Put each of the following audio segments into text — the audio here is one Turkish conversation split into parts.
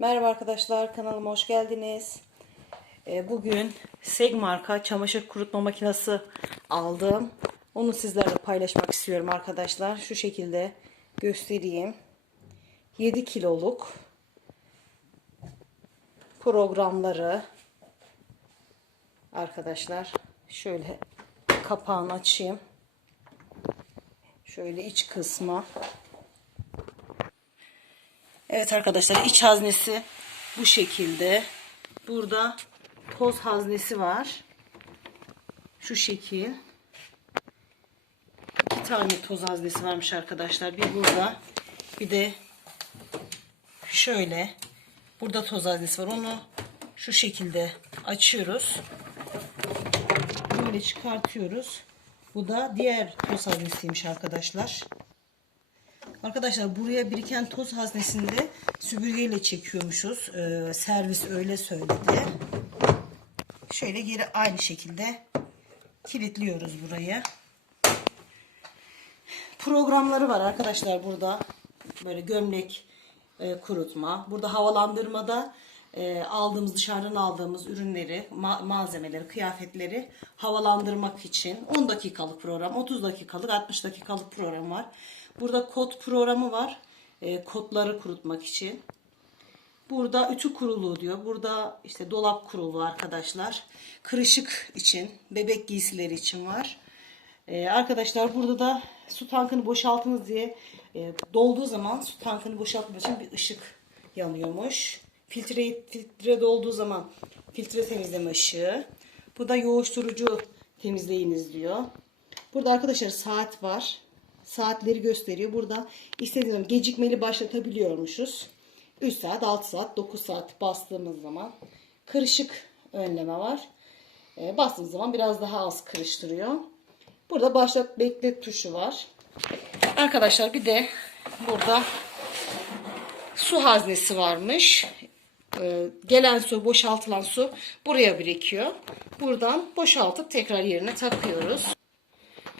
Merhaba arkadaşlar kanalıma hoş geldiniz. Ee, Bugün Seg marka çamaşır kurutma makinesi aldım. Onu sizlerle paylaşmak istiyorum arkadaşlar. Şu şekilde göstereyim. 7 kiloluk programları arkadaşlar şöyle kapağını açayım. Şöyle iç kısmı. Evet arkadaşlar iç haznesi bu şekilde. Burada toz haznesi var. Şu şekil. İki tane toz haznesi varmış arkadaşlar. Bir burada bir de şöyle. Burada toz haznesi var. Onu şu şekilde açıyoruz. Böyle çıkartıyoruz. Bu da diğer toz haznesiymiş arkadaşlar. Arkadaşlar buraya biriken toz haznesinde süpürgeyle çekiyormuşuz. Ee, servis öyle söyledi. Şöyle geri aynı şekilde kilitliyoruz burayı. Programları var arkadaşlar burada. Böyle gömlek e, kurutma. Burada havalandırmada e, aldığımız dışarıdan aldığımız ürünleri, ma- malzemeleri, kıyafetleri havalandırmak için 10 dakikalık program, 30 dakikalık, 60 dakikalık program var. Burada kod programı var. E, kodları kurutmak için. Burada ütü kuruluğu diyor. Burada işte dolap kuruluğu arkadaşlar. Kırışık için, bebek giysileri için var. Ee, arkadaşlar burada da su tankını boşaltınız diye e, dolduğu zaman su tankını boşaltmak için bir ışık yanıyormuş. Filtre, filtre dolduğu zaman filtre temizleme ışığı. Bu da yoğuşturucu temizleyiniz diyor. Burada arkadaşlar saat var. Saatleri gösteriyor. Burada istediğiniz gecikmeli başlatabiliyormuşuz. 3 saat, 6 saat, 9 saat bastığımız zaman kırışık önleme var. E, bastığımız zaman biraz daha az kırıştırıyor. Burada başlat beklet tuşu var. Arkadaşlar bir de burada su haznesi varmış. E, gelen su, boşaltılan su buraya birikiyor. Buradan boşaltıp tekrar yerine takıyoruz.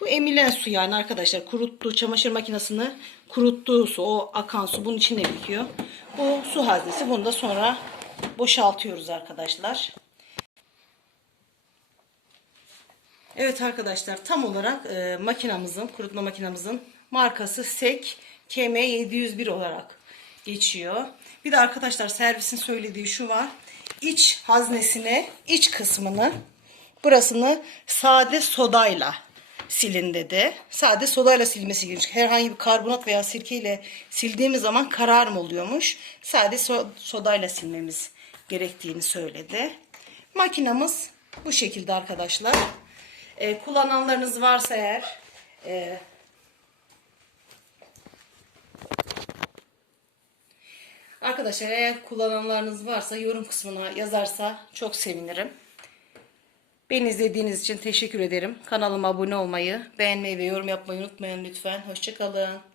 Bu emilen su yani arkadaşlar kuruttuğu çamaşır makinesini kuruttuğu su o akan su bunun içine birikiyor. Bu su haznesi bunu da sonra boşaltıyoruz arkadaşlar. Evet arkadaşlar tam olarak e, makinamızın kurutma makinamızın markası SEK KM701 olarak geçiyor. Bir de arkadaşlar servisin söylediği şu var. İç haznesine iç kısmını burasını sade sodayla silin dedi. Sade sodayla silmesi gerekiyor. Herhangi bir karbonat veya sirkeyle sildiğimiz zaman karar mı oluyormuş? Sade so- sodayla silmemiz gerektiğini söyledi. Makinamız bu şekilde arkadaşlar. Ee, kullananlarınız varsa eğer e, Arkadaşlar eğer kullananlarınız varsa yorum kısmına yazarsa çok sevinirim. Beni izlediğiniz için teşekkür ederim. Kanalıma abone olmayı, beğenmeyi ve yorum yapmayı unutmayın lütfen. Hoşçakalın.